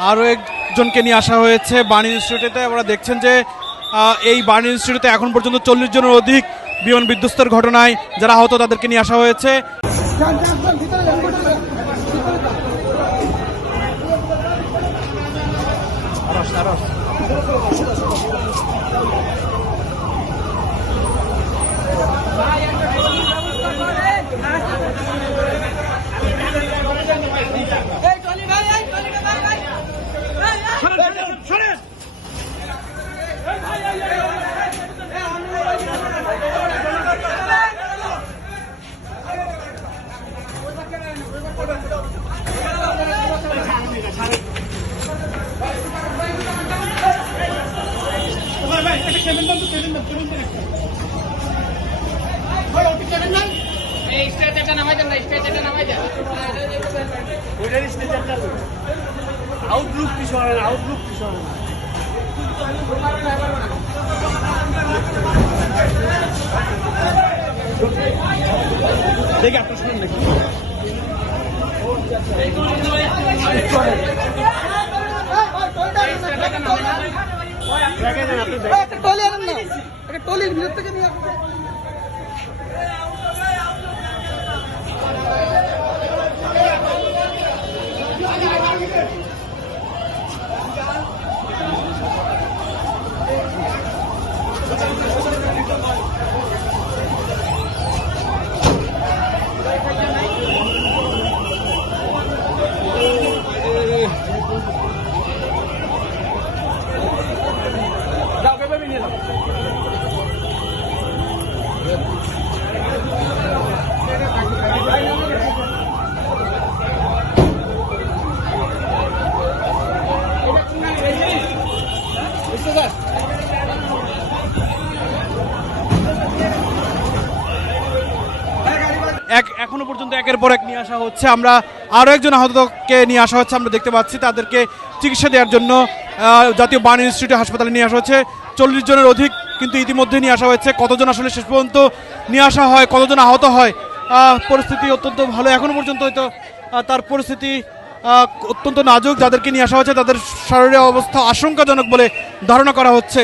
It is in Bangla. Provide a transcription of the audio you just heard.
আরও একজনকে নিয়ে আসা হয়েছে বাণী ইনস্টিটিউটে আপনারা দেখছেন যে এই বাণী ইনস্টিটিউটে এখন পর্যন্ত চল্লিশ জনের অধিক বিমান বিধ্বস্তের ঘটনায় যারা আহত তাদেরকে নিয়ে আসা হয়েছে টলি ভাই এই টলি ভাই ভাই এই, এই, এই স্ট্রেচারটা নামাই দেন না স্ট্রেচারটা নামাই দেন আউটলুক কিছু হয় না আউটলুক কিছু হয় না দেখি আপনার শুনুন নাকি আপনি দেখেন একটা টলি আনেন না একটা টলির ভিতর থেকে নিয়ে আসুন। যাও এক এখনও পর্যন্ত একের পর এক নিয়ে আসা হচ্ছে। আমরা আরও একজন আহতকে নিয়ে আসা হচ্ছে, আমরা দেখতে পাচ্ছি তাদেরকে চিকিৎসা দেওয়ার জন্য জাতীয় বার্ন ইনস্টিটিউট হাসপাতালে নিয়ে আসা হচ্ছে। চল্লিশ জনের অধিক কিন্তু ইতিমধ্যে নিয়ে আসা হয়েছে। কতজন আসলে শেষ পর্যন্ত নিয়ে আসা হয়, কতজন আহত হয় পরিস্থিতি অত্যন্ত ভালো। এখনও পর্যন্ত হয়তো তার পরিস্থিতি অত্যন্ত নাজুক। যাদেরকে নিয়ে আসা হয়েছে, তাদের শারীরিক অবস্থা আশঙ্কাজনক বলে ধারণা করা হচ্ছে।